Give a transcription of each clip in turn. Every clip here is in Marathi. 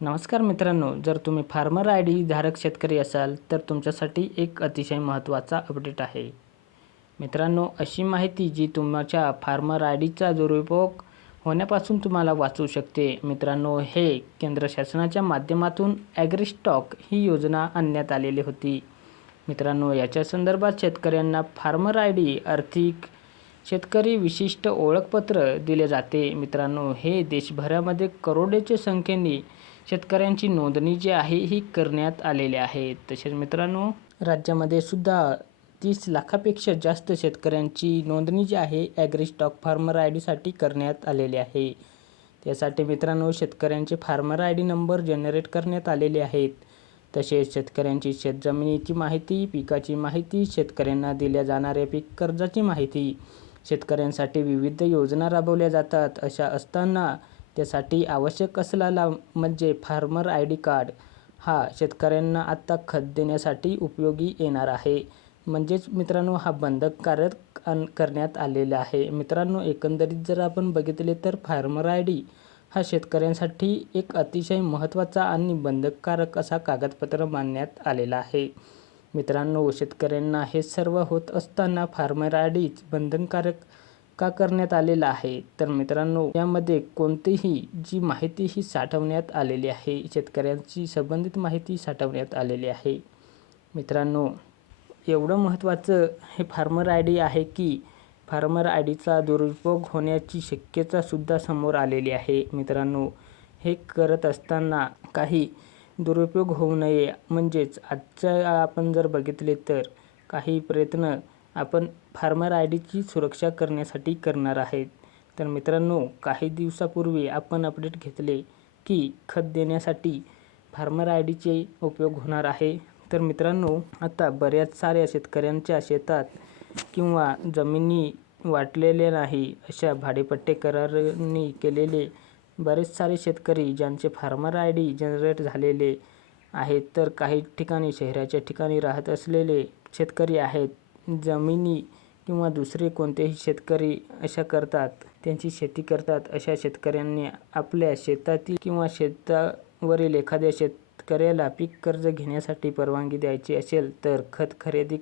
नमस्कार मित्रांनो, जर तुम्ही फार्मर आय डी धारक शेतकरी असाल तर तुमच्यासाठी एक अतिशय महत्त्वाचा अपडेट आहे. मित्रांनो, अशी माहिती जी तुमच्या फार्मर आय डीचा दुरुपयोग होण्यापासून तुम्हाला वाचवू शकते. मित्रांनो, हे केंद्र शासनाच्या माध्यमातून ॲग्रीस्टॉक ही योजना आणण्यात आलेली होती. मित्रांनो, याच्या संदर्भात शेतकऱ्यांना फार्मर आय डी आर्थिक शेतकरी विशिष्ट ओळखपत्र दिले जाते. मित्रांनो, हे देशभरामध्ये करोडोच्या संख्येने शेतकऱ्यांची नोंदणी जी आहे ही करण्यात आलेली आहे. तसेच मित्रांनो, राज्यामध्ये सुद्धा 30 लाखापेक्षा जास्त शेतकऱ्यांची नोंदणी जी आहे ॲग्रीस्टॉक फार्मर आय डीसाठी करण्यात आलेली आहे. त्यासाठी मित्रांनो, शेतकऱ्यांचे farmer I D number generate करण्यात आलेले आहेत. तसेच शेतकऱ्यांची शेतजमिनीची माहिती, पिकाची माहिती, शेतकऱ्यांना दिल्या जाणाऱ्या पीक कर्जाची माहिती, शेतकऱ्यांसाठी विविध योजना राबवल्या जातात. अशा असताना त्यासाठी आवश्यक असलेला म्हणजे फार्मर आय डी कार्ड हा शेतकऱ्यांना आता खत देण्यासाठी उपयोगी येणार आहे. म्हणजेच मित्रांनो, हा बंधनकारक करण्यात आलेला आहे. मित्रांनो, एकंदरीत जर आपण बघितले तर फार्मर आय डी हा शेतकऱ्यांसाठी एक अतिशय महत्त्वाचा आणि बंधनकारक असा कागदपत्र मानण्यात आलेला आहे. मित्रांनो, शेतकऱ्यांना हे सर्व होत असताना फार्मर आय डी बंधनकारक का करण्यात आलेला आहे? तर मित्रांनो, यामध्ये कोणतीही जी माहिती ही साठवण्यात आलेली आहे, शेतकऱ्यांची संबंधित माहिती साठवण्यात आलेली आहे. मित्रांनो, एवढं महत्त्वाचं हे फार्मर आय डी आहे की फार्मर आय डीचा दुरुपयोग होण्याची शक्यतासुद्धा समोर आलेली आहे. मित्रांनो, हे करत असताना काही दुरुपयोग होऊ नये म्हणजेच आजच्या आपण जर बघितले तर काही प्रयत्न आपण फार्मर आय डीची सुरक्षा करण्यासाठी करणार आहेत. तर मित्रांनो, काही दिवसापूर्वी आपण अपडेट घेतले की खत देण्यासाठी फार्मर आय डीचे उपयोग होणार आहे. तर मित्रांनो, आता बऱ्याच साऱ्या शेतकऱ्यांच्या शेतात किंवा जमिनी वाटलेल्या नाही अशा भाडेपट्टे करारांनी केलेले बरेच सारे शेतकरी ज्यांचे फार्मर आय डी जनरेट झालेले आहेत, तर काही ठिकाणी शहराच्या ठिकाणी राहत असलेले शेतकरी आहेत. जमिनी किंवा दुसरे कोणतेही शेतकरी अशा करतात, त्यांची शेती करतात. अशा शेतकऱ्यांनी आपल्या शेतातील किंवा शेतावरील एखाद्या शेतकऱ्याला पीक कर्ज घेण्यासाठी परवानगी द्यायची असेल तर खत खरेदी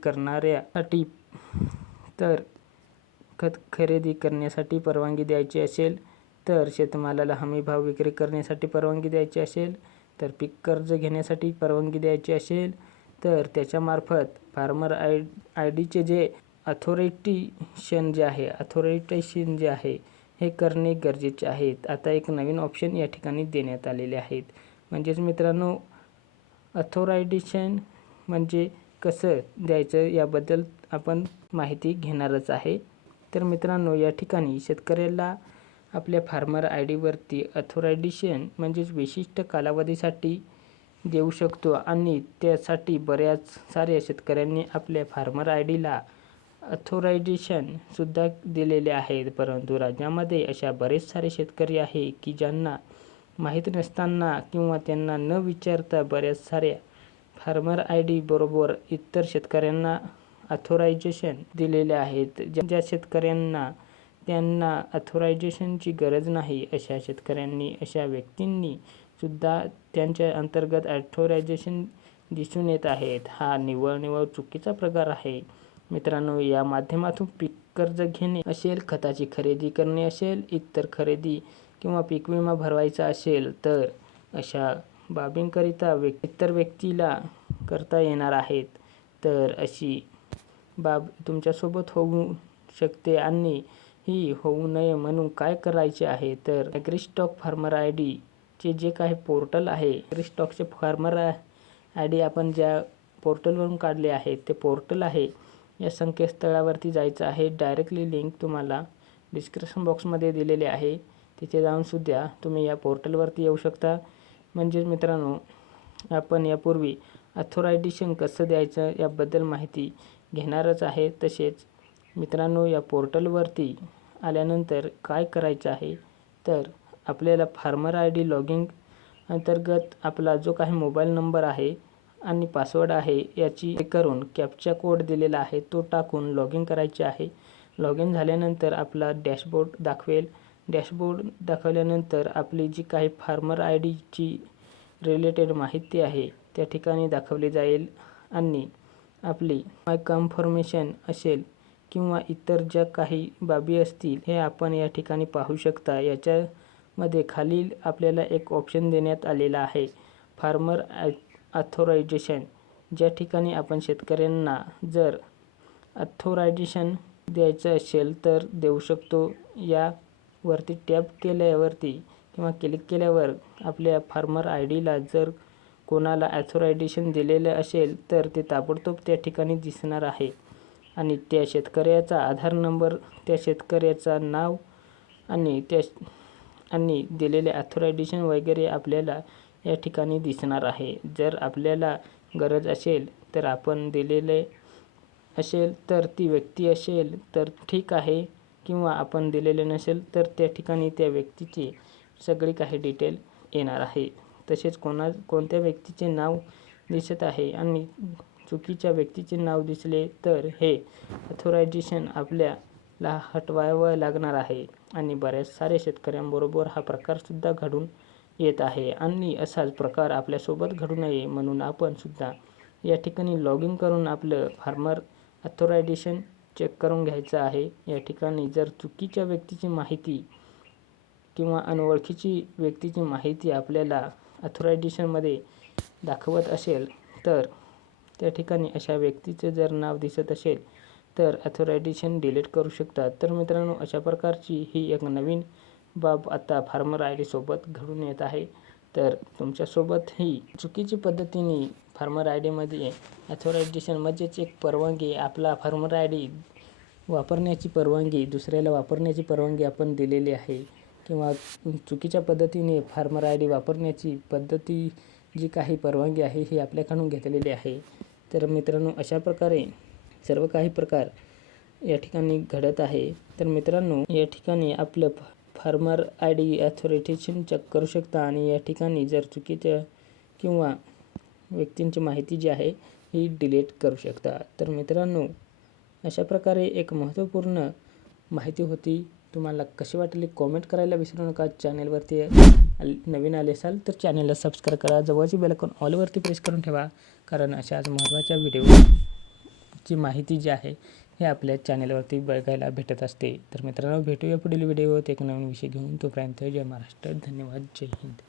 करण्यासाठी परवानगी द्यायची असेल तर शेतमालाला हमीभाव विक्री करण्यासाठी परवानगी द्यायची असेल तर पीक कर्ज घेण्यासाठी परवानगी द्यायची असेल तर त्याच्यामार्फत फार्मर आय डीचे जे ऑथोरायझेशन जे आहे हे करणे गरजेचे आहे. आता एक नवीन ऑप्शन या ठिकाणी देण्यात आलेले आहेत. म्हणजेच मित्रांनो, ऑथोरायझेशन म्हणजे कसं द्यायचं याबद्दल आपण माहिती घेणारच आहे. तर मित्रांनो, या ठिकाणी शेतकऱ्याला आपल्या फार्मर आय डीवरती ऑथोरायझेशन म्हणजेच विशिष्ट कालावधीसाठी देऊ शकतो आणि त्यासाठी बऱ्याच साऱ्या शेतकऱ्यांनी आपल्या फार्मर आय डीला ऑथोरायझेशनसुद्धा दिलेले आहेत. परंतु राज्यामध्ये अशा बरेच सारे शेतकरी आहे की ज्यांना माहीत नसताना किंवा त्यांना न विचारता बऱ्याच साऱ्या फार्मर आय डी बरोबर इतर शेतकऱ्यांना ऑथोरायझेशन दिलेले आहेत. ज्या शेतकऱ्यांना त्यांना ऑथोरायझेशनची गरज नाही अशा शेतकऱ्यांनी, अशा व्यक्तींनी सुद्धा त्यांच्या अंतर्गत ऑथोरायझेशन दिसून येत आहेत. हा निव्वळ चुकीचा प्रकार आहे. मित्रांनो, या माध्यमातून पीक कर्ज घेणे असेल, खताची खरेदी करणे असेल, इतर खरेदी किंवा पीक विमा भरवायचा असेल तर अशा बाबींकरिता इतर व्यक्तीला करता येणार आहेत. तर अशी बाब तुमच्यासोबत होऊ शकते आणि ही होऊ नये म्हणून काय करायचे आहे तर ॲग्रीस्टॉक फार्मर आय डीचे जे काही पोर्टल आहे, ॲग्रीस्टॉकचे फार्मर आय डी आपण ज्या पोर्टलवरून काढले आहे ते पोर्टल आहे, या संकेतस्थळावरती जायचं आहे. डायरेक्टली लिंक तुम्हाला डिस्क्रिप्शन बॉक्समध्ये दिलेली आहे. तिथे जाऊनसुद्धा तुम्ही या पोर्टलवरती येऊ शकता. म्हणजेच मित्रांनो, आपण यापूर्वी ऑथोरायझेशन कसं द्यायचं याबद्दल माहिती घेणारच आहे. तसेच मित्रांनो, या पोर्टलवरती आल्यानंतर काय करायचं आहे तर आपल्याला फार्मर आय डी लॉगिन अंतर्गत आपला जो काही मोबाईल नंबर आहे आणि पासवर्ड आहे याची करून कॅप्चा कोड दिलेला आहे तो टाकून लॉगिन करायचे आहे. लॉगिन झाल्यानंतर आपला डॅशबोर्ड दाखवल्यानंतर आपली जी काही फार्मर आय डीची रिलेटेड माहिती आहे त्या ठिकाणी दाखवली जाईल आणि आपली कन्फर्मेशन असेल किंवा इतर ज्या काही बाबी असतील हे आपण या ठिकाणी पाहू शकता। याच्यामध्ये खालील आपल्याला एक ऑप्शन देण्यात आलेला आहे, फार्मर ऑथोरायझेशन, ज्या ठिकाणी आपण शेतकऱ्यांना जर ऑथोरायझेशन द्यायचं असेल तर देऊ शकतो। यावरती टॅप केल्यावरती किंवा क्लिक केल्यावर आपल्या फार्मर आय डीला जर कोणाला ऑथोरायझेशन दिलेलं असेल तर ते ताबडतोब त्या ठिकाणी दिसणार आहे आणि त्या शेतकऱ्याचा आधार नंबर, त्या शेतकऱ्याचं नाव आणि दिलेले ऑथोरायझेशन वगैरे आपल्याला या ठिकाणी दिसणार आहे। जर आपल्याला गरज असेल तर आपण दिलेले असेल तर ती व्यक्ती असेल तर ठीक आहे, किंवा आपण दिलेले नसेल तर त्या ठिकाणी त्या व्यक्तीची सगळी काही डिटेल येणार आहे। तसेच कोणत्या व्यक्तीचे नाव दिसत आहे आणि चुकीच्या व्यक्तीचे नाव दिसले तर हे ऑथोरायझेशन आपल्याला हटवावं लागणार आहे आणि बऱ्याच साऱ्या शेतकऱ्यांबरोबर हा प्रकारसुद्धा घडून येत आहे आणि असाच प्रकार आपल्यासोबत घडू नये म्हणून आपण सुद्धा या ठिकाणी लॉग इन करून आपलं फार्मर ऑथोरायझेशन चेक करून घ्यायचं आहे। या ठिकाणी जर चुकीच्या व्यक्तीची माहिती किंवा अनोळखीची व्यक्तीची माहिती आपल्याला ऑथोरायझेशनमध्ये दाखवत असेल तर त्या ठिकाणी अशा व्यक्तीचे जर नाव दिसत असेल तर ऑथोरायझेशन डिलीट करू शकतात। तर मित्रांनो, अशा प्रकारची ही एक नवीन बाब आता फार्मर आय डीसोबत घडून येत आहे। तर तुमच्यासोबत ही चुकीची पद्धतीने फार्मर आय डीमध्ये ऑथोरायझेशन म्हणजेच एक परवानगी, आपला फार्मर आय डी वापरण्याची परवानगी, दुसऱ्याला वापरण्याची परवानगी आपण दिलेली आहे किंवा चुकीच्या पद्धतीने फार्मर आय डी वापरण्याची पद्धती जी काही परवानगी आहे ही आपल्याकडून घेतलेली आहे। तर मित्रांनो, अशा प्रकारे सर्व काही प्रकार या ठिकाणी घडत आहे। तर मित्रांनो, या ठिकाणी आपलं farmer I D authorisation check करू शकता आणि या ठिकाणी जर चुकीच्या किंवा व्यक्तींची माहिती जी आहे ही डिलीट करू शकता। तर मित्रांनो, अशा प्रकारे एक महत्त्वपूर्ण माहिती होती। तुम्हाला कशी वाटली कॉमेंट करायला विसरू नका। चॅनलवरती नवीन आले असाल तर चॅनलला सबस्क्राईब करा, जवळची बेल आयकॉन ऑलवरती प्रेस करून ठेवा, कारण अशाच महत्त्वाच्या व्हिडिओची माहिती जी आहे हे आपल्या चॅनलवरती बघायला भेटत असते। तर मित्रांनो, भेटूया पुढील व्हिडिओत एक नवीन विषय घेऊन। तोपर्यंत जय महाराष्ट्र, धन्यवाद, जय हिंद।